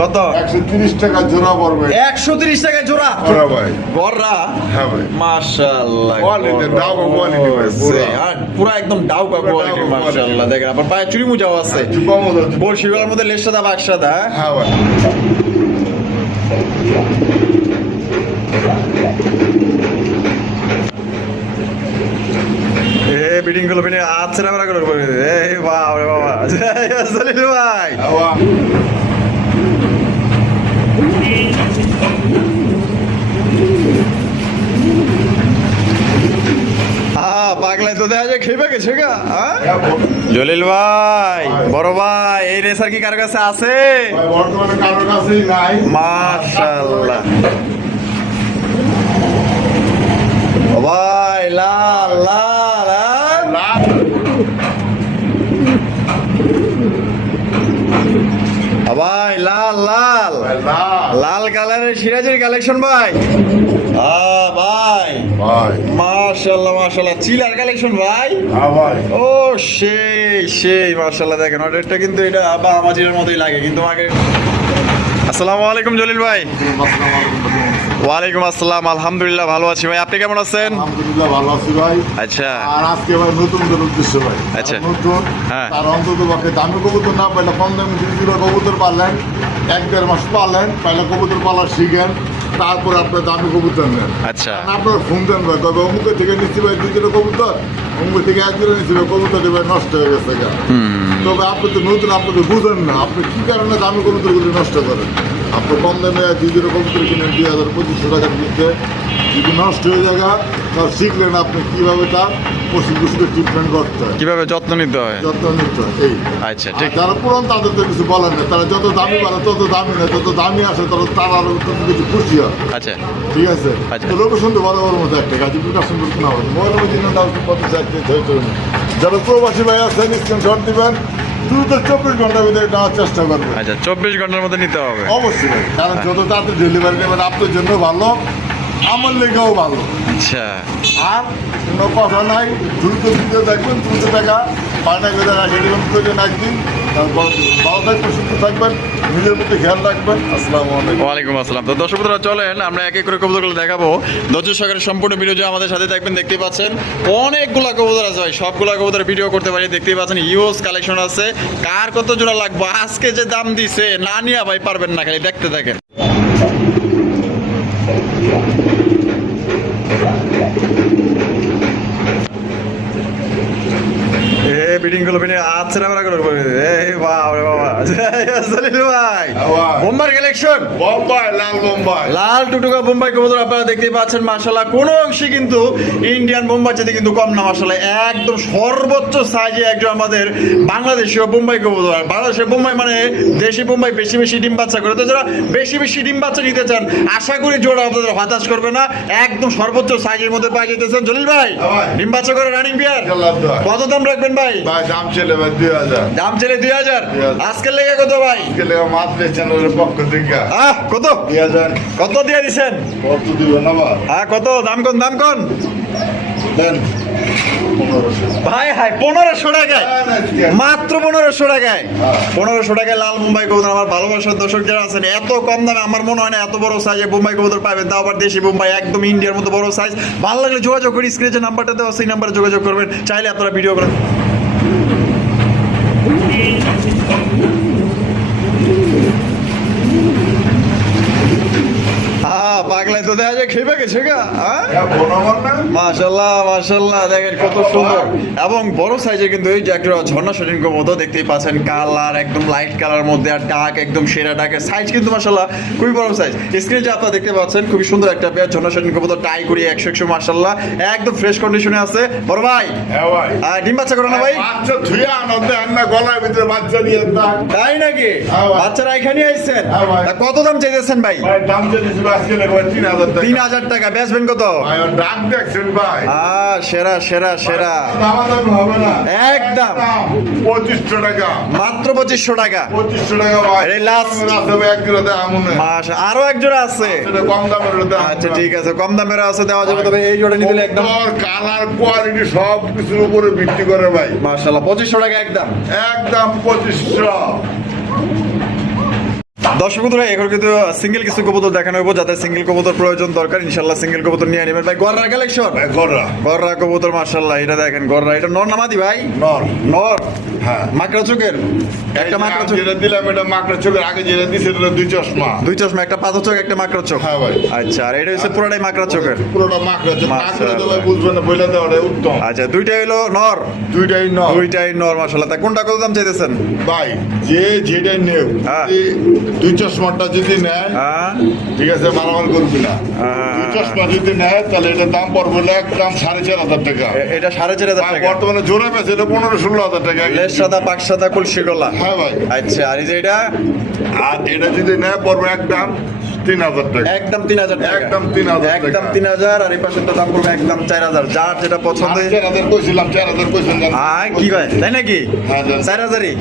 কত? 130 টাকা জোড়া পড়বে। 130 টাকায় জোড়া ভাই গররা। হ্যাঁ ভাই মাশাআল্লাহ কোয়ালিটি ডাউকা কোয়ালিটি ভাই পুরো আর পুরো একদম ডাউকা কোয়ালিটি মাশাআল্লাহ। দেখেন আবার পায়ে চুরি মুজাও আছে। বলশিগুলোর মধ্যে লেজ সাদা বাঘ সাদা। হ্যাঁ ভাই বিডিং গুলো বিডিং আছে না আমরা করব। এই বাবা রে বাবা জলিল ভাই পাগলাই তো দেখা যায় খেয়ে গেছে গা। জলিল ভাই বড় ভাই এই রেসার কি কার কাছে আছে? বর্তমানে কারোর কাছেই নাই। মাশাআল্লাহ ভাই লাল লাল ভাই লাল লাল লাল কালারের সিরাজের কালেকশন ভাই। ভাই মাশাআল্লাহ মাশাআল্লাহ চিলার কালেকশন ভাই। ভাই ও সেই মাশাআল্লাহ দেখেন অর্ডারটা কিন্তু এটা আবা আমাজিরের মতোই লাগে কিন্তু আগে। আসসালামু আলাইকুম জলিল ভাই। ওয়ালাইকুম আসসালাম। আলহামদুলিল্লাহ ভালো আছি ভাই, আপনি কেমন আছেন? আলহামদুলিল্লাহ ভালো আছি ভাই। আচ্ছা আর আজকে ভাই নতুন উদ্দেশ্য ভাই। আচ্ছা নতুন হ্যাঁ তার অন্তত পক্ষে দামি কবুতর না পাইলে কম দামি দিদিরা কবুতর পারলেন, 1-1.5 মাস পারলেন, পাইলে কবুতর পালা শিখেন, তারপর আপনার দামি কবুতর নেন। আচ্ছা আপনার ফোন দেন ভাই, তবে অমুকে থেকে নিচ্ছি ভাই দিদিরা কবুতর, অমুকে থেকে 1 দিনে নিচ্ছি ভাই কবুতরটি ভাই নষ্ট হয়ে গেছে গা। তবে আপনি তো নতুন, আপনি তো বুঝেন না আপনি কি কারণে দামি কবুতরগুলি নষ্ট করেন। আপনি কম দামে দিদিরা কবুতর কিনেন 2,000-2500 টাকার দিচ্ছে, যদি নষ্ট হয়ে যায় তাও শিখলেন আপনি কিভাবে তার পশুকে ট্রিটমেন্ট করতে হয়, কিভাবে যত্ন নিতে হয়। যত্ন নিতে হয়। এই আচ্ছা ঠিক। যারা পুরান তাদের তো কিছু বলেন না, তারা যত দামি বাড়ে তত দামি নেয়, তত দামি আসে তারা আরো তত কিছু খুশি হয়। আচ্ছা ঠিক আছে। আচ্ছা। তো লোকেশন তো বড় বড় মতো একটা গাজীপুর কাশ্মীর না হবে মহিলা দিনের নাম কত চাইতে যারা প্রবাসী ভাই আছেন স্ক্রিনশট দিবেন, দ্রুত 24 ঘন্টার ভিতরে নেওয়ার চেষ্টা করবেন। আচ্ছা 24 ঘন্টার মধ্যে নিতে হবে অবশ্যই ভাই, কারণ যত তাড়াতাড়ি ডেলিভারি নেবেন আপনার জন্য ভালো, আমার লেগেও ভালো। আচ্ছা আর কোনো কথা নাই, দ্রুত ভিডিও দেখবেন, দ্রুত টাকা পায়না করে রাখে দেবেন প্রয়োজন একদিন। তারপর ভালো থাকবেন, সুস্থ থাকবেন, নিজের প্রতি খেয়াল রাখবেন। আসসালামু আলাইকুম। ওয়ালাইকুম আসসালাম। তো দর্শক বন্ধুরা চলেন আমরা এক এক করে কবুতরগুলো দেখাবো। ধৈর্য সহকারে সম্পূর্ণ ভিডিও যে আমাদের সাথে দেখবেন, দেখতে পাচ্ছেন অনেকগুলা কবুতর আছে ভাই, সবগুলা কবুতর ভিডিও করতে পারি। দেখতেই পাচ্ছেন ইউজ কালেকশন আছে, কার কত জোড়া লাগবে আজকে যে দাম দিছে না নিয়া ভাই পারবেন না, খালি দেখতে থাকেন। বিডিং গুলো বিডিং আছে না আমরা করব। এই বাবা রে বাবা জলিল ভাই বোম্বাই কালেকশন, বোম্বাই লাল বোম্বাই, লাল টুকটুকা বোম্বাই কবুতর আপনারা দেখতেই পাচ্ছেন। মাশাআল্লাহ কোন অংশে কিন্তু ইন্ডিয়ান বোম্বাই চেয়ে কিন্তু কম না। মাশাআল্লাহ একদম সর্বোচ্চ সাইজে একজন আমাদের বাংলাদেশীয় বোম্বাই কবুতর। আর বাংলাদেশের বোম্বাই মানে দেশি বোম্বাই বেশি বেশি ডিম বাচ্চা করে। তো যারা বেশি বেশি ডিম বাচ্চা নিতে চান আশা করি জোড়া আপনাদের হতাশ করবে না, একদম সর্বোচ্চ সাইজের মধ্যে পাই যেতেছেন। জলিল ভাই ডিম বাচ্চা করে রানিং বিয়ার কত দাম রাখবেন ভাই? দাম ছেলে ভাই 2000, দাম ছেলে 2000। আজকের লেগে কত ভাই? আজকে লেগে মাত্র চ্যানেলের পক্ষ থেকে কত 2000 কত দিয়ে দিছেন? কত দিব না ভাই? কত দাম কোন দাম কোন দেন 1500 ভাই। হাই 1500 টাকায়, মাত্র 1500 টাকায়, 1500 টাকায় লাল মুম্বাই কবুতর। আমার ভালোবাসার দর্শক যারা আছেন এত কম দামে আমার মনে হয় না এত বড় সাইজে বোম্বাই কবুতর পাবেন, তাও আবার দেশি বোম্বাই, একদম ইন্ডিয়ার মতো বড় সাইজ। ভালো লাগলে যোগাযোগ করে স্ক্রিনে যে নাম্বারটা দেওয়া সেই নাম্বারে যোগাযোগ করবেন, চাইলে আপনারা ভিডিও করেন। পাগলাই তো দেখা যায় খেয়ে গেছে গা। মাশাআল্লাহ মাশাআল্লাহ দেখেন কত সুন্দর এবং বড় সাইজের কিন্তু এই যে একটা ঝর্ণা শরীরের মতো দেখতেই পাচ্ছেন, কালার একদম লাইট কালার মধ্যে আর ডাক একদম সেরা ডাকের সাইজ কিন্তু মাশাআল্লাহ খুবই বড় সাইজ। স্ক্রিনে যে আপনারা দেখতে পাচ্ছেন খুবই সুন্দর একটা পেয়ার ঝর্ণা শরীরের মতো টাই করি 100 মাশাআল্লাহ একদম ফ্রেশ কন্ডিশনে আছে। বড় ভাই হ্যাঁ ভাই ডিম বাচ্চা করো না ভাই? বাচ্চা ধুইয়া আনন্দে আন্না গলার ভিতরে বাচ্চা দিয়ে দাও। তাই নাকি? বাচ্চারা এখানে আইছেন? কত দাম চাইতেছেন ভাই? ভাই দাম চাইতেছি আজকে লেগে 3000 টাকা। 3000 টাকা বেচবেন কত? ভাই দাম দেখছেন ভাই? সেরা সেরা সেরা দাম হবে না একদম 2500 টাকা, মাত্র 2500 টাকা। 2500 টাকা ভাই। এই লাস্ট রাতে এক কিলো দেয় আমনে মাশা আরো এক জোড়া আছে, সেটা কম দামের হতে। আচ্ছা ঠিক আছে কম দামের আছে দেওয়া যাবে, তবে এই জোড়া নিতে একদম কালার কোয়ালিটি সব কিছুর উপরে ভিত্তি করে ভাই। মাশাআল্লাহ 2500 টাকা একদম একদম 2500। দর্শক বন্ধুরা এখন কিন্তু সিঙ্গেল কিছু কবুতর দেখানো হবো, যাদের সিঙ্গেল কবুতর প্রয়োজন দরকার ইনশাল্লাহ সিঙ্গেল কবুতর নিয়ে নেবেন ভাই। গররা কালেকশন, গররা গররা কবুতর মাশাআল্লাহ, এটা দেখেন গররা, এটা নর নামাদি ভাই, নর। নর। হ্যাঁ, মাকড়া চোখের একটা মাকড়া চোখ, যেটা দিলাম এটা মাকড়া চোখের, আগে যেটা দিছে এটা দুই চশমা। দুই চশমা, একটা পাথর চোখ একটা মাকড়া চোখ। হ্যাঁ ভাই। আচ্ছা, আর এটা হচ্ছে পুরোটাই মাকড়া চোখের। পুরোটা মাকড়া চোখ, মাকড়া তো ভাই বুঝবে না, বইলা দেওয়াটা উত্তম। আচ্ছা, দুইটাই হলো নর, দুইটাই নর। দুইটাই নর মাশাআল্লাহ। তা কোনটা কত দাম চাইতেছেন ভাই? যে যেটাই নেও, হ্যাঁ। যদি দুই চশমাটা যদি নেয়, হ্যাঁ ঠিক আছে, মারামারি করবি না। হ্যাঁ। দুই চশমা যদি নেয় তাহলে এটার দাম পড়বে একদম 4,500 টাকা। এটা 4,500 ভাই, টাকা। বর্তমানে জোড়া পেয়েছে এটা 15-16 টাকা। লেস সাদা পাক সাদা কলসি গলা। হ্যাঁ ভাই। আচ্ছা, আর এই যে এটা আর এটা যদি নেয় পড়বে একদম 3,000 টাকা। একদম 3,000 টাকা, একদম 3,000 টাকা। একদম 3,000। আর এই পাশেরটা দাম পড়বে একদম 4,000। যার যেটা পছন্দ। 4,000 কইছিলাম, 4,000 কইছেন জানেন? কি কয় তাই নাকি? হ্যাঁ, জানি। 4,000ই,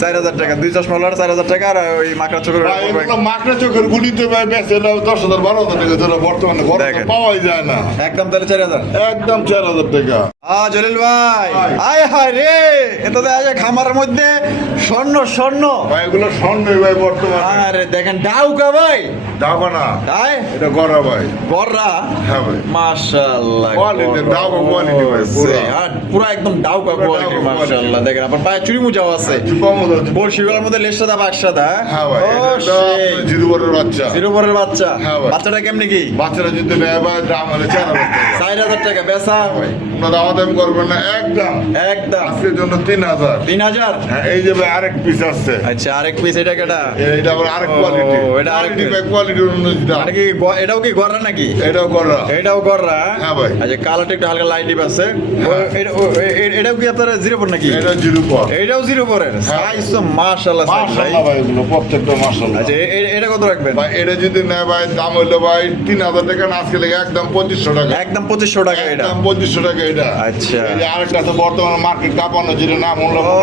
4,000 টাকা। দুই চশমা 4,000 টাকা, আর ওই মাকড়া চোখের ভাই, এগুলো মাকড়া চোখের গুলিতে ভাই বেচে এটা 10,000-12,000 টাকা জোড়া, বর্তমানে ঘরে দেখেন। পাওয়াই যায় না। একদম তাহলে 4,000। একদম 4,000 টাকা। জলিল ভাই, ভাই। আয় হায় রে, এটা দেখা যায় খামারের মধ্যে স্বর্ণ স্বর্ণ। ভাই এগুলো স্বর্ণই ভাই বর্তমানে। আরে দেখেন ডাউকা ভাই, দাবা না, আয় এটা গড়া ভাই। গররা হ্যাঁ ভাই। মাশাআল্লাহ, Quality, ডাউকা quality ভাই, পুরা। আর পুরা একদম ডাউকা পুরা কোয়ালিটি ডাউকা মাশাআল্লাহ। দেখেন আবার পায়ে চুরি মুজাও আছে, বর্ষিগুলোর মধ্যে লেস সাদা বাক সাদা। হ্যাঁ ভাই, ও এটা সেই, জিরুবরের বাচ্চা। জিরো বরের বাচ্চা। হ্যাঁ ভাই। বাচ্চাটা কেমনি কি? বাচ্চারা যদি নেয় ভাই দাম হলে 4,000 টাকা। 4,000 টাকা বেচা। আপনারা দাওয়া দাম করবেন না, একদম একদম আজকের জন্য 3,000। 3,000। হ্যাঁ, এই যে ভাই আরেক পিস আসছে। আচ্ছা, আরেক পিস, এটা কেটা? এটা আবার আরেক ও, কোয়ালিটি। এটা আরেক কোয়ালিটি ভাই, কোয়ালিটির অনুযায়ী দাম। মানে কি এটাও কি গররা নাকি? এটাও গড়া। এটাও গররা। হ্যাঁ ভাই। আচ্ছা, কালারটা একটু হালকা লাইট ডিপ আছে। হ্যাঁ। এটাও কি আপনার জিরো পর নাকি? এটা জিরুবর। এটাও জিরো পরের সাইজ তো মাশাআল্লাহ সাইজ ভাই। মাশাআল্লাহ ভাই, এগুলো প্রত্যেকটা মাশাআল্লাহ। আচ্ছা, এটা কত রাখবেন? ভাই এটা যদি নেয় ভাই দাম হইলো ভাই 3,000 টাকা না, আজকে লেগে একদম 2,500 টাকা। একদম 2,500 টাকা এটা। একদম 2,500 টাকা এটা। আচ্ছা। এই যে আরেকটা তো বর্তমানে মার্কেট কাঁপানো, যেটা নাম হলো ও,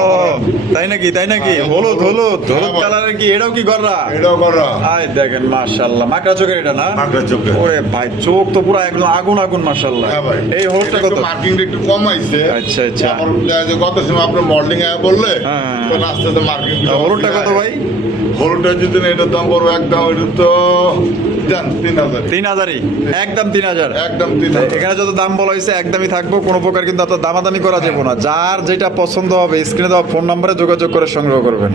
তাই নাকি তাই নাকি? হ্যাঁ, হলুদ হলুদ হ্যাঁ হলুদ ভাই। কালারের কি? এটাও কি গররা? এটাও গড়া। আয় দেখেন মাশাআল্লাহ, মাকড়া চোখের এটা না? মাকড়া চোখের। ওরে ভাই, চোখ তো পুরো একদম আগুন আগুন মাশাআল্লাহ। হ্যাঁ ভাই। এই হলুদটা এটা কত? একটু মার্কিংটা একটু কমাইছে। আচ্ছা, আচ্ছা। আমার দেখা যায় গত সময় আপনার মডেলিং এ বললে, হ্যাঁ। তো আস্তে আস্তে মার্কিং। হলুদটা কত ভাই? হলুদটা যদি না এটার দাম পড়বে একদম, এটা তো জান 3,000। 3,000ই, একদম 3,000। একদম 3,000। এখানে যত দাম বলা হয়েছে একদমই থাকবো, কোনো প্রকার কিন্তু আপনার দামাদামি করা যাবে না। যার যেটা পছন্দ হবে স্ক্রিনে দেওয়া ফোন নম্বরে যোগাযোগ করে সংগ্রহ করবেন।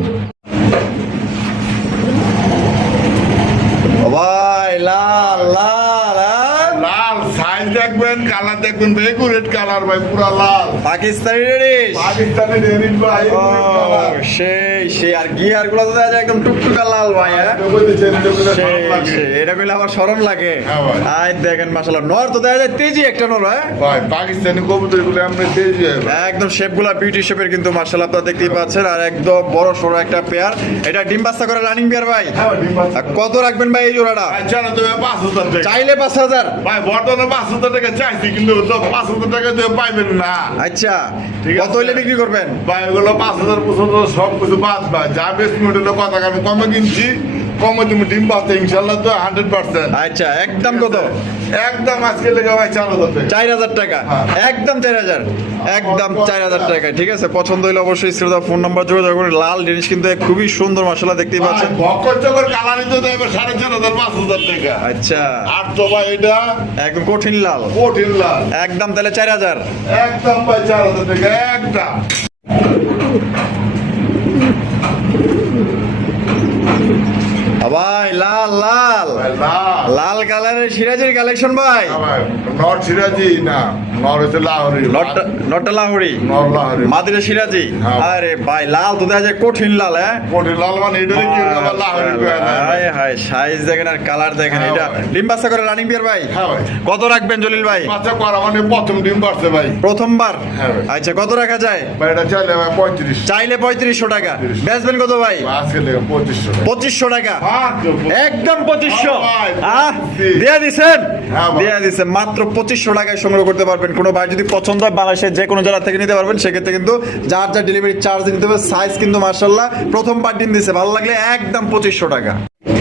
ও ভাই, লাল লাল হ্যাঁ? লাল সাইজ দেখবেন, কালার দেখবেন, বেগুরেট কালার ভাই, পুরা লাল। পাকিস্তানি রেডিশ। পাকিস্তানি রেডিশ ভাই, ও, সেই সেই, আর গিয়ার গুলো তো দেখা যায় একদম টুকটুকা লাল ভাই। হ্যাঁ? সেই, এটা কইলে আমার শরম লাগে। হ্যাঁ ভাই। আয় দেখেন মাশাআল্লাহ, নর তো দেখা যায় তেজি একটা নর। হ্যাঁ, ভাই পাকিস্তানি কবুতর গুলো আমরা তেজি হয় ভাই। একদম শেপগুলা বিউটি শেপের কিন্তু মাশাআল্লাহ আপনারা দেখতেই পাচ্ছেন। আর একদম বড় সড়ো একটা পেয়ার, এটা ডিম বাচ্চা করে রানিং পেয়ার ভাই। হ্যাঁ ভাই, ডিম বাচ্চা। আর কত রাখবেন ভাই এই জোড়াটা? আচ্ছা না, তুমি 5,000 টাকা। চাইলে 5,000। ভাই বর্তমানে 5,000 টাকা চাইছি, কিন্তু তো 5,000 টাকা দিয়ে পাইবেন না। আচ্ছা, ঠিক কত আছে। হইলে বিক্রি করবেন? ভাই এগুলো 5,000 পর্যন্ত সব কিছু বাদ ভাই, যা বেশি হলো কথা, আমি কমে কিনছি, কমে তুমি ডিম পাচ্ছে ইনশাল্লাহ তো 100%। আচ্ছা, একদম কত? একদম আজকে লেগে ভাই 4,000 টাকা। 4,000 টাকা। হ্যাঁ। একদম 4,000। একদম 4,000 টাকা। ঠিক আছে, পছন্দ হলে অবশ্যই স্ক্রিনে দেওয়া ফোন নাম্বার যোগাযোগ করুন। লাল জিনিস কিন্তু খুবই সুন্দর মাশাআল্লাহ, দেখতেই পাচ্ছেন। ভক্কর চকর কালারই তো দেবে 4,500 5,000 টাকা। আচ্ছা, আর তো ভাই এটা একদম কঠিন লাল। কঠিন লাল। একদম তাহলে 4,000। একদম ভাই 4,000 টাকা একদম। ভাই লাল লাল ভাই লাল। লাল কালারের সিরাজের কালেকশন ভাই। না ভাই, নর সিরাজি না, নর হচ্ছে লাহোরি। নটটা লাহুড়ি, নর লাহোরি। মাদিরা সিরাজি। হ্যাঁ। আরে ভাই, লাল তো দেখা যায় কঠিন লাল। হ্যাঁ, কঠিন লাল মানে এটা কি আবার লাহোরি কয় না। হায় হায়, সাইজ দেখেন আর কালার দেখেন। হ্যাঁ এটা ভাই। ডিম বাচ্চা করে রানিং বিয়ার ভাই। হ্যাঁ ভাই। কত রাখবেন জলিল ভাই? বাচ্চা করা মানে প্রথম ডিম পারছে ভাই। প্রথমবার। হ্যাঁ ভাই। আচ্ছা, কত রাখা যায়? ভাই এটা চাইলে ভাই 35। চাইলে 3,500 টাকা। বেচবেন কত ভাই? আজকে লেগে 2500 টাকা। 2,500 টাকা। মাত্র একদম 2,500। ভাই, দিয়া দিছেন? হ্যাঁ ভাই। দিয়া দিছেন মাত্র 2,500 টাকায় সংগ্রহ করতে পারবেন। কোনো ভাই যদি পছন্দ হয় বাংলাদেশের যে কোনো জেলা থেকে নিতে পারবেন। সেক্ষেত্রে কিন্তু যার যা ডেলিভারি চার্জ নিতে হবে। সাইজ কিন্তু মাশাআল্লাহ প্রথমবার ডিম দিছে, ভালো লাগলে একদম 2,500 টাকা।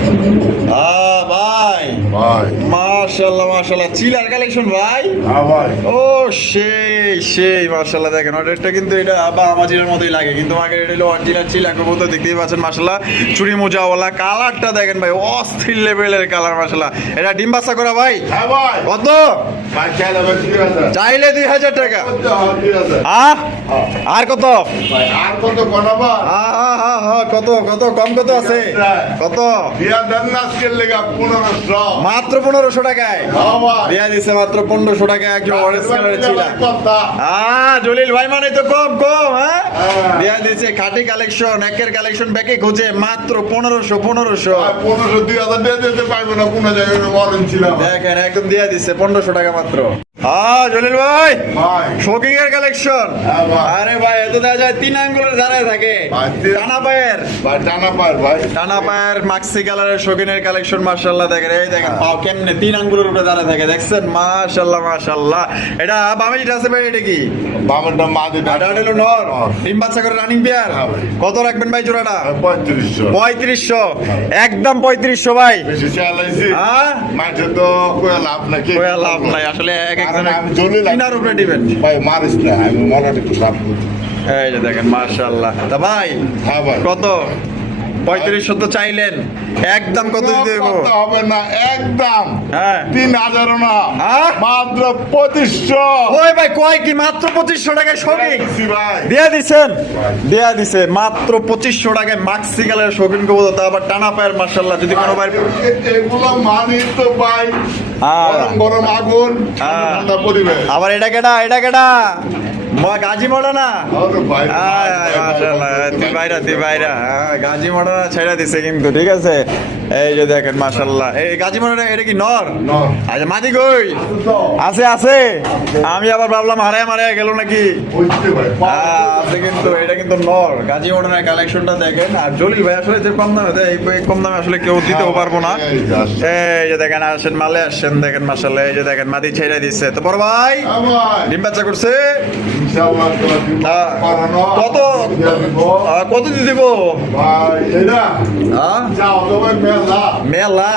ভাই ভাই মাশাআল্লাহ মাশাআল্লাহ চিলার কালেকশন ভাই। হ্যাঁ ভাই ও সেই মাশাআল্লাহ দেখেন অর্ডারটা কিন্তু এটা আবা আমাজির মতোই লাগে কিন্তু আমাকে এটা হলো অরিজিনাল চিলা কবুতর দেখতেই পাচ্ছেন মাশাআল্লাহ চুরি মোজাওয়ালা কালারটা দেখেন ভাই অস্থির লেভেলের কালার মাশাআল্লাহ। এটা ডিম বাচ্চা করা ভাই হ্যাঁ ভাই কত ভাই চাইলে ভাই 3000 চাইলে 2000 টাকা 3000 আর কত ভাই আর কত বানাবা কত কত কম কত আছে কত দিয়া দেন না আজকের লেগা 1500 মাত্র 1500 টাকায় হ্যাঁ ভাই দিয়া দিছে মাত্র 1500 টাকায় একজন অরেঞ্জ কালারের চিলা। কথা জলিল ভাই মানে তো কম কম হ্যাঁ হ্যাঁ। দিয়া দিছে খাটি কালেকশন একের কালেকশন ব্যাকে খুঁজে মাত্র 1500 1500 2000 দিয়ে দিতে পারবে না কোন জায়গায় অরেঞ্জ ছিল দেখেন একদম দিয়া দিছে 1500 টাকা মাত্র। জলিল ভাই ভাই শোকিং এর কালেকশন হ্যাঁ ভাই আরে ভাই এত দেখা যায় 3 আঙ্গুলের দাঁড়ায় থাকে ভাই, টানা পায়ের ভাই টানা পার ভাই টানা পায়ের মাক্সি কালারের শোকিনের কালেকশন মাশাআল্লাহ দেখেন এই দেখেন পাও কেমনে 3 আঙ্গুলের উপরে দাঁড়ায় থাকে দেখছেন মাশাআল্লাহ মাশাআল্লাহ। এটা বামে যেটা আছে ভাই এটা কি বামেরটা মাদি এটা হলো নর ডিম বাচ্চা করে রানিং পেয়ার হ্যাঁ ভাই। কত রাখবেন ভাই জোড়াটা 3500 3500 একদম 3500 ভাই বেশি চালাইছি হ্যাঁ মাঠে তো কোয়া লাভ নাকি কই লাভ নাই আসলে এক একজনের আমি জলিল কিনার উপরে দিবেন ভাই মারিস না আমি মরাটা একটু সাফ করছি এই যে দেখেন মাশাআল্লাহ তা ভাই হ্যাঁ ভাই কত 3500 তো চাইলেন একদম কত দিতে দেবো কত হবে না একদম হ্যাঁ 3000 না হ্যাঁ? মাত্র 2500 ওই ভাই কয় কি মাত্র 2500 টাকায় শোকিং দিছি ভাই দিয়া দিছে মাত্র 2500 টাকায় মাক্সি কালারের শৌখিন কবুতর তা আবার টানা পায়ের মাশাআল্লাহ যদি কোনো ভাই এগুলো মানি তো ভাই হ্যাঁ। গরম গরম আগুন হ্যাঁ। ঠান্ডা পরিবেশ আবার এটা কেডা গাজী মডা না আরে ভাই মাশাআল্লাহ তুই বাইরা গাজী মডা ছেড়ে দিছে কিন্তু ঠিক আছে এই যে দেখেন মাশাআল্লাহ এই গাজী মডা এটা কি নর নর। আচ্ছা মাদি কই আছে আমি আবার ভাবলাম হারায় গেল নাকি বুঝতে ভাই আছে কিন্তু এটা কিন্তু নর গাজী মডানের কালেকশনটা দেখেন আর জলিল ভাই আসলে যে কম দামে দেয় এই কম দামে আসলে কেউ দিতেও পারবো না এই যে দেখেন আসেন মালে আসেন দেখেন মাশাআল্লাহ এই যে দেখেন মাদি ছেড়ে দিচ্ছে তো বড় ভাই ভাই ডিম বাচ্চা করছে ইনশাআল্লাহ কত কত দিয়ে দিব ভাই এটা যাও তো ভাই মেলা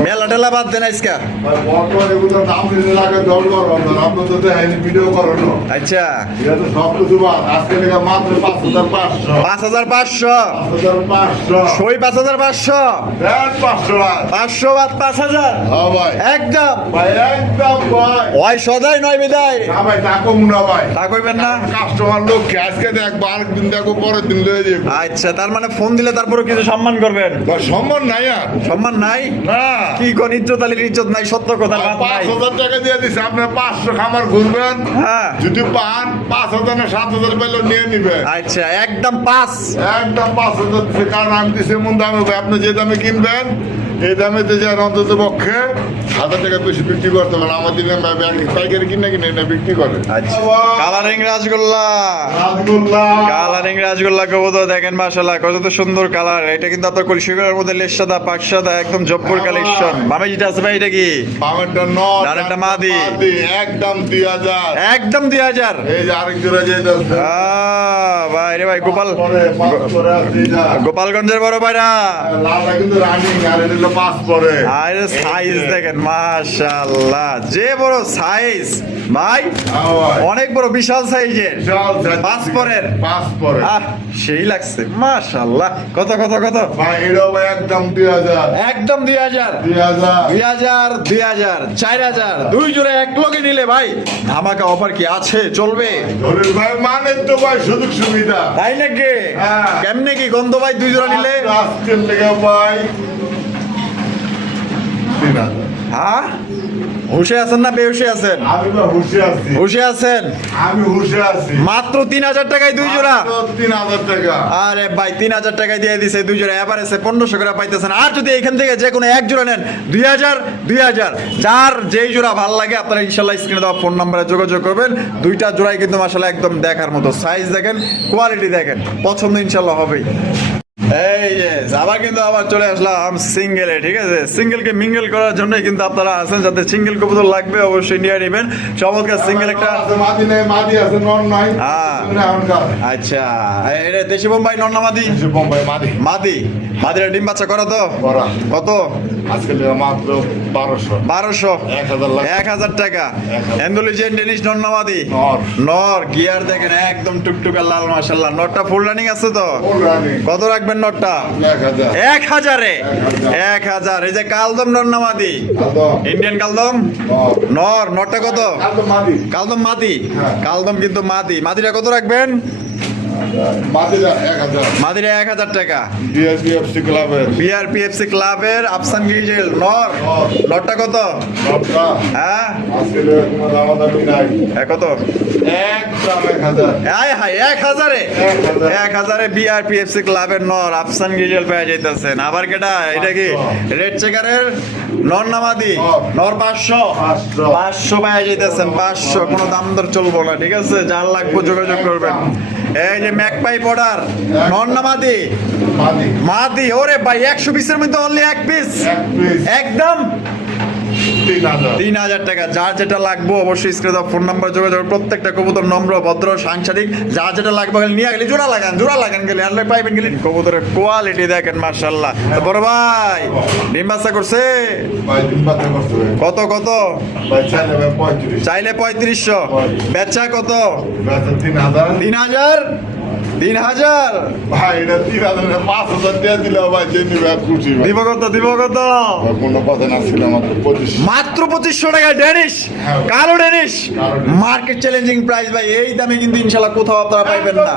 মেলা টেলা বাদ দেন আজকা ভাই বর্তমান এগুলো দাম দিতে লাগে দর করো আপনি তো দেখেন ভিডিও করো না আচ্ছা এটা তো সব কিছু বাদ আজকে লেগে মাত্র 5500 5500 5500 সই 5500 দেন 500 বাদ 500 বাদ 5000 হ্যাঁ ভাই একদম ভাই একদম ভাই ওই সদাই নয় বিদায় না ভাই তা কম না ভাই তা কইবেন না কাস্টমার লোক আজকে দেখবো আরেকদিন দেখবো পরের দিন লয়ে যাবো আচ্ছা তার মানে ফোন দিলে তারপরে কিছু সম্মান করবেন ভাই সম্মান নাই আর সম্মান নাই না কি কোন ইজ্জত আলীর ইজ্জত নাই সত্য কথা বাদ নাই 5000 টাকা দিয়ে দিছে আপনি 500 খামার ঘুরবেন হ্যাঁ যদি পান 5000 না 7000 পেলে নিয়ে নিবেন আচ্ছা একদম 5 একদম 5000 দিছে কারণ আমি দিছি এমন দামে ভাই আপনি যে দামে কিনবেন এই দামে তো যার অন্তত পক্ষে 1000 টাকা বেশি বিক্রি করতে পারেন আমাদের পাইকারি কিনে এটা বিক্রি করে আচ্ছা কালারিং রাসগোল্লা রাসগোল্লা কালারিং রাসগোল্লা কবুতর দেখেন মাশাআল্লাহ কত তো সুন্দর কালার এটা কিন্তু আপনার কলসিগুলোর মধ্যে লেস সাদা পাক সাদা একদম জব্বর কালেকশন মামে যেটা আছে ভাই এটা কি বামেরটা নট ডানেরটা মাদি। একদম 2000 একদম 2000 এই যে আরেক জোড়া যেটা আছে ভাই রে ভাই পরে আছে এটা গোপালগঞ্জের বড় ভাইরা লালটা কিন্তু রানিং আর এটা হলো পাস পরে আরে সাইজ দেখেন মাশাআল্লাহ যে বড় সাইজ ভাই অনেক বড় বিশাল সাইজের পাঁচ পরের সেই লাগছে মাশাআল্লাহ কত ভাই এটাও ভাই একদম 2000 একদম 2000 4000 দুই জোড়া এক লগে নিলে ভাই ধামাকা অফার কি আছে চলবে ধরেন ভাই মানে তো ভাই সুযোগ সুবিধা তাই নাকি হ্যাঁ। কেমনে কি গন্ধ ভাই দুই জোড়া নিলে আজকের লেগে ভাই 3000 হ্যাঁ হুশে আছেন না বেহুশে আছেন আমি তো হুশে আছি হুশে আছেন আমি হুশে আছি মাত্র 3000 টাকায় দুই জোড়া মাত্র 3000 টাকা আরে ভাই 3000 টাকায় দিয়ে দিছে দুই জোড়া এভারেজে 1500 করে পাইতেছেন আর যদি এখান থেকে যে কোনো এক জোড়া নেন 2000 যার যেই জোড়া ভালো লাগে আপনারা ইনশাআল্লাহ স্ক্রিনে দেওয়া ফোন নম্বরে যোগাযোগ করবেন দুইটা জোড়াই কিন্তু মাশাআল্লাহ একদম দেখার মতো সাইজ দেখেন কোয়ালিটি দেখেন পছন্দ ইনশাআল্লাহ হবেই এই যে আবার কিন্তু আবার চলে আসলাম সিঙ্গেলে, ঠিক আছে? সিঙ্গেলকে মিঙ্গেল করার জন্য কিন্তু আপনারা আছেন, যাতে সিঙ্গেল কবুতর লাগবে অবশ্যই নিয়ে নেবেন। চমৎকার সিঙ্গেল একটা। মাদি নেই, মাদি আছে, নর নাই। আচ্ছা, এটা দেশি বোম্বাই নর না মাদি? বোম্বাই মাদি। মাদি, মাদিরা ডিম বাচ্চা করা তো? করা। কত? আজকে মাত্র 1200। 1200, 1000 1000 টাকা। এন্ডোলিজেন ডেনিশ নর না মাদি? নর। নর, গিয়ার দেখেন একদম টুকটুকা লাল, মাশাআল্লাহ। নরটা ফুল রানিং আছে তো? Full running. কত রাখবেন নরটা? 1000। 1000-এ? 1000। এই যে কালদম নর না মাদি? কালদম। ইন্ডিয়ান কালদম নর। নর। নরটা কত? কালদম মাদি। কালদম মাদি? হ্যাঁ। কালদম কিন্তু মাদি। মাদিটা কত রাখবেন? মাদিরা 1000। মাদিরা 1000 টাকা। বিআরপিএফসি ক্লাবের। বিআরপিএফসি ক্লাবের আফসান গিজেল নর। নর। নরটা কত? নরটা হ্যাঁ, আজকে কোনো দামাদামি নাই। কত? একদম 1000। আয় হায়, 1000-এ? 1000-এ বিআরপিএফসি ক্লাবের নর আফসান গিজেল পেয়ে যাইতেছেন। আবার কেটা? এটা কি রেড চেকারের নর না মাদি? নর 500। 500 পেয়ে যাইতেছেন। 500, কোনো দাম দর চলবো না, ঠিক আছে? যার লাগবে যোগাযোগ করবেন। এই যে ম্যাকপাই বর্ডার নর না মাদি? মাদি। মাদি। ওরে ভাই, 120-এর মধ্যে অনলি এক পিস, এক পিস একদম 3000। 3000 টাকা। যার যেটা লাগবে অবশ্যই স্ক্রিনে দেওয়া ফোন নাম্বার যোগাযোগ করুন। প্রত্যেকটা কবুতর নম্র, ভদ্র, সাংসারিক। যার যেটা লাগবে খালি নিয়ে গেলে জোড়া লাগান গেলে আনলে পাইবেন গেলে। কবুতরের কোয়ালিটি দেখেন মাশাআল্লাহ। তো বড় ভাই ডিম বাচ্চা করছে? ভাই দিন বাতে করতে হবে। কত কত? ভাই চাইলে ভাই 35। চাইলে 3500, বেচা কত? বেতন 3000। 3000? 3000 ভাই এটা 3000 5000 দিয়ে দিলে ভাই যে নিবে খুশি ভাই। দিব কত? দিব কত? ভাই কোনো কথা না ছিল মাত্র 25। মাত্র 2500 টাকা ডেনিশ, হ্যাঁ। কালো ডেনিশ, কালো ডেনিশ। মার্কেট চ্যালেঞ্জিং প্রাইস ভাই। এই দামে কিন্তু ইনশাআল্লাহ কোথাও আপনারা পাইবেন না।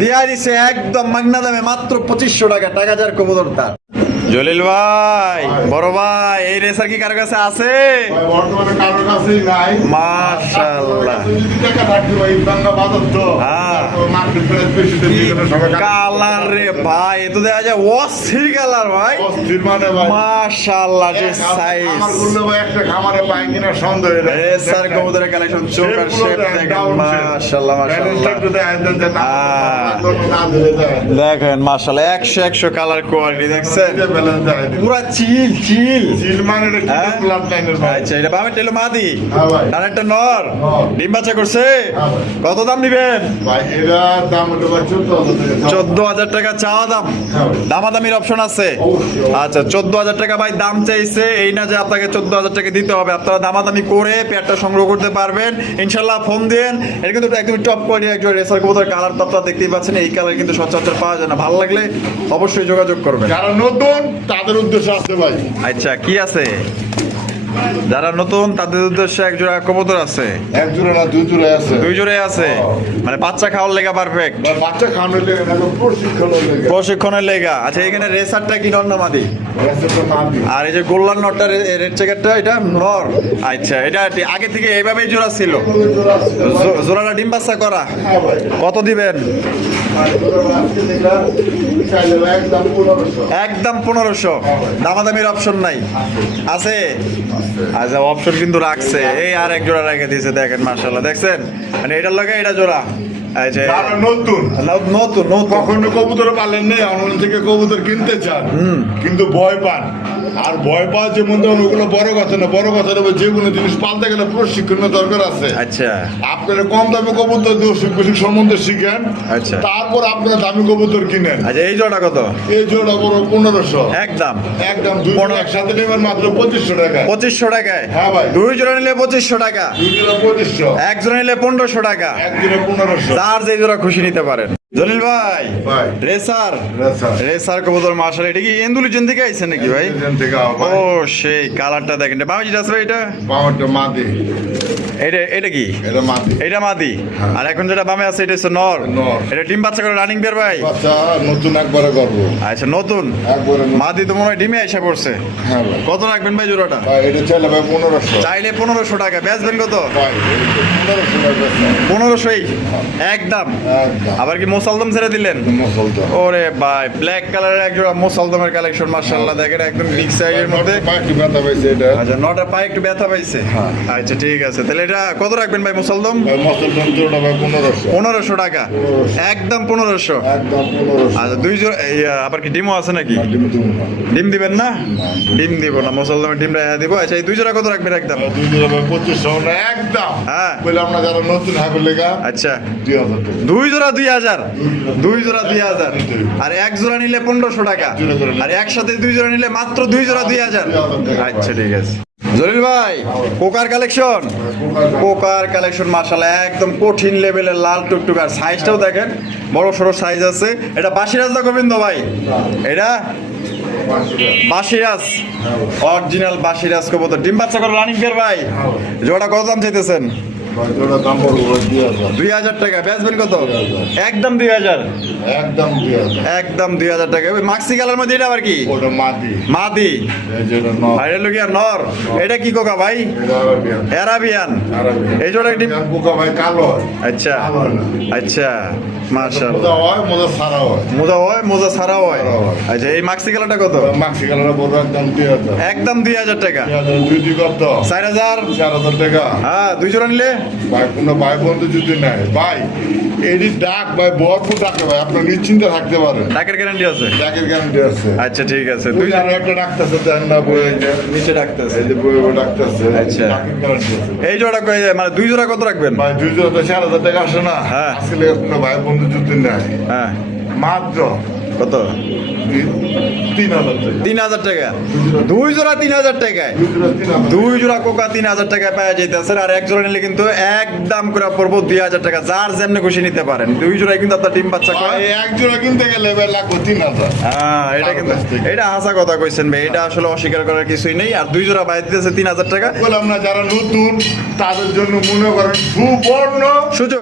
দিয়া দিছে একদম মাগনা দামে, মাত্র 2500 টাকা। টাকা যার কবুতর তার। জলিল ভাই, বড় ভাই, এই রেসার কি কারো কাছে আছে? ভাই বর্তমানে কারোর কাছেই নাই। মাশাআল্লাহ। যদি টাকা থাকতো ভাই বাংলা বাজার তো হ্যাঁ। মার্কেট প্রাইস বেশি দিয়ে দিলে সবাই কালার রে ভাই, এ তো দেখা যায় অস্থির কালার ভাই। অস্থির মানে ভাই মাশাআল্লাহ, যে সাইজ। আমার গুলো ভাই একটা খামারে পাই কিনা সন্দেহ রেসার কবুতরের কালেকশন, চোকার শেপ দেখেন মাশাআল্লাহ, মাশাআল্লাহ। দেখেন মাশাআল্লাহ, 100 কালার কোয়ালিটি দেখছেন, পুরা চিল চিল। হ্যাঁ? আচ্ছা, এটা বামের টেলো মাদি, হ্যাঁ ভাই। আর একটা নর। নর। ডিম বাচ্চা করছে? হ্যাঁ ভাই। কত দাম দিবেন? ভাই এরা দাম হলো ভাই 14,000 14,000 টাকা চাওয়া দাম। হ্যাঁ। দামাদামির অপশন আছে? অবশ্যই। আচ্ছা, 14,000 টাকা ভাই দাম চাইছে। এই না যে আপনাকে 14,000 টাকা দিতে হবে, আপনারা দামাদামি করে পেয়ারটা সংগ্রহ করতে পারবেন ইনশাল্লাহ। ফোন দেন। এটা কিন্তু একদম টপ কোয়ালিটি একজন রেসার কবুতর। কালার তো আপনারা দেখতেই পাচ্ছেন, এই কালার কিন্তু সচরাচর পাওয়া যায় না। ভালো লাগলে অবশ্যই যোগাযোগ করবেন। যারা নতুন তাদের উদ্দেশ্য আছে ভাই। আচ্ছা, কি আছে? যারা নতুন তাদের উদ্দেশ্যে এক জোড়া কবুতর আছে? এক জোড়া না দুই জোড়া আছে। দুই জোড়ে আছে, মানে বাচ্চা খাওয়ার লেগা পারফেক্ট, ভাই বাচ্চা খাওয়ানোর লেগে না প্রশিক্ষণের লেগে। প্রশিক্ষণের লেগা। আচ্ছা, এখানে রেসারটা কি নর না মাদি? রেসেপ্টর মাদি। আর এই যে গোল্লার নটটা, রেড চেকারটা, এটা নর। আচ্ছা, এটা আগে থেকে এইভাবেই জোড়া ছিল? জোড়া আছে। জোড়াটা ডিম বাচ্চা করা? হ্যাঁ ভাই। কত দিবেন? ভাই জোড়া আছে যেটা চাইলে ভাই একদম 1500। একদম 1500। দামাদামির অপশন নাই? আছে। আচ্ছা, অপশন কিন্তু রাখছে। এই আর এক জোড়া রেখে দিয়েছে, দেখেন মাশাআল্লাহ, দেখছেন? মানে এটার লগে এটা জোড়া। আচ্ছা, যারা নতুন নতুন নতুন। কখনো কবুতর পালেন নেই, অনলাইন থেকে কবুতর কিনতে চান কিন্তু ভয় পান। আর ভয় পাওয়া যে মধ্যে ওগুলো বড় কথা না, বড় কথা না, যে কোনো জিনিস পালতে গেলে প্রশিক্ষণের দরকার আছে। আচ্ছা আপনারা কম দামি কবুতর দিয়ে অসুখ বিসুখ সম্বন্ধে শিখেন, আচ্ছা। তারপর আপনারা দামি কবুতর কিনেন। আচ্ছা, এই জোড়া কত? এই জোড়া বড় 1500। একদম একদম দুই জোড়া একসাথে নেবেন মাত্র 2500 টাকা। 2500 টাকায়? হ্যাঁ ভাই। দুই জোড়া নিলে 2500 টাকা, দুই জোড়া 2500, এক জোড়া নিলে 1500 টাকা। এক জোড়া 1500। যার যে জোড়া খুশি নিতে পারেন। জলিল ভাই, ভাই রেসার রেসার। রেসার কবুতর মাশাআল্লাহ। এটা কি এন্দুলিজেন থেকে আইছে নাকি ভাই? এখান থেকে আও ভাই। ও সেই কালারটা দেখেন। বামে যেটা আছে ভাই, এটা বামটা মাদি। এটা এটা কি? এটা মাদি। এটা মাদি। আর এখন যেটা বামে আছে এটা হচ্ছে নর। নর। এটা ডিম বাচ্চা করে রানিং বের ভাই? বাচ্চা নতুন একবারে করবো। আচ্ছা, নতুন একবারে নতুন। মাদি তো মনে হয় ডিমে এসে পড়ছে। হ্যাঁ ভাই। কত রাখবেন ভাই জোড়াটা? ভাই এটা চাইলে ভাই 1500। চাইলে 1500 টাকা। বেচবেন কত? ভাই 1500 টাকা। 1500-ই একদম। একদম। আবার কি মোসালদম ছেড়ে দিলেন? মশলটা ওরে ভাই, ব্ল্যাক কালারের একজোড়া মোসালদমের কালেকশন মাশাআল্লাহ, দেখেন একদম বিগ সাইজের মধ্যে। পাখি ব্যথা পাইছে এটা। আচ্ছা, নটা পায়ে একটু ব্যথা পাইছে। হ্যাঁ। আচ্ছা ঠিক আছে, তাহলে এটা কত রাখবেন ভাই মোসালদম? মশলটা জোড়াটা ভাই 1500। 1500 টাকা, একদম 1500। একদম 1500। আচ্ছা, দুই জোড়া আবার কি ডিমও আছে নাকি? ডিম দিব না। ডিম দিবেন না? ডিম দিব না, মোসালদমের ডিম রেখে দিব। আচ্ছা, এই দুই জোড়া কত রাখবেন একদম? দুই জোড়া ভাই 2500 না একদম। হ্যাঁ। বলে আমরা যারা নতুন হাগর লেগা আচ্ছা, 2000 টাকা। দুই জোড়া 2000, দুই জোড়া 2000, আর এক জোড়া নিলে 1500 টাকা, জোড়া করে নিলে। আর একসাথে দুই জোড়া নিলে মাত্র দুই জোড়া 2000। আচ্ছা ঠিক আছে। জলিল ভাই, কোকার কালেকশন, কোকার কালেকশন মাশাআল্লাহ একদম কঠিন লেভেলের লাল টুকটুক, আর সাইজটাও দেখেন বড় সড়ো সাইজ আছে। এটা বাসিরাজ না গোবিন্দ ভাই? এটা বাসিরাজ, অরিজিনাল বাসিরাজ কবুতর, ডিম বাচ্চা করে রানিং ফের ভাই। জোড়া কত দাম চাইতেছেন? ভাই জোড়া দাম পড়বে 2000। 2000 টাকা। বেচবেন কত? একদম 2000। একদম 2000। একদম 2000 টাকা। ওই মাক্সি কালার মধ্যে এটা আবার কি? ওটা মাদি। মাদি। এই যেটা নর। আর এটা লোকিয়া নর। এটা কি কোকা ভাই? এটা আরাবিয়ান। অ্যারাবিয়ান। আরাবিয়ান। এই জোড়া ডিম। পোকা ভাই কালো হয়। আচ্ছা কালো হয় না। আচ্ছা, মাশাআল্লাহ। মোজা হয়, মোজা সারা হয়। মোজা হয়, মোজা ছাড়াও হয়। ছাড়াও হয়। আচ্ছা, এই মাক্সি কালারটা কত? মাক্সি কালারের বড় একদম 2000। একদম 2000 টাকা। 2000 দুই কত? 4000। 4000 টাকা। হ্যাঁ, দুই জোড়া নিলে ভাই কোনো ভাই বন্ধু যদি নেয় ভাই এটি ডাক ভাই ভরপুর ডাকে ভাই, আপনার নিশ্চিন্তে থাকতে পারেন। টাকার গ্যারান্টি আছে। ডাকের গ্যারান্টি আছে। আচ্ছা ঠিক আছে। দুই আরো একটা ডাকতেছে দেন না বই নিচে ডাকতেছে। এই যে বই ডাকতেছে। আচ্ছা। ডাকের গ্যারান্টি আছে। এই জোড়া মানে দুই জোড়া কত রাখবেন? ভাই 2000 টাকা আসে না। হ্যাঁ। আসলে কোনো ভাই বন্ধু যদি নেয় হ্যাঁ, মাত্র কত? 3000 টাকা। 3000 টাকা। দুই জোড়া 3000 টাকায়। দুই জোড়া কোকা 3000 টাকায় পাওয়া যাইতেছে, আর এক জোড়া নিলে কিন্তু একদম করে পড়বো 2000 টাকা। যার যেমনি খুশি নিতে পারেন। দুই জোড়ায় কিন্তু আপনার ডিম বাচ্চা করে। ভাই এক জোড়া কিনতে গেলে ভাই লাগবে 3000। হ্যাঁ, এটা কিন্তু এটা হাসা কথা কইছেন ভাই, এটা আসলে অস্বীকার করার কিছুই নেই। আর দুই জোড়া বাইরে দিতেছে 3000 টাকা। বললাম না যারা নতুন তাদের জন্য মনে করেন সুবর্ণ সুযোগ।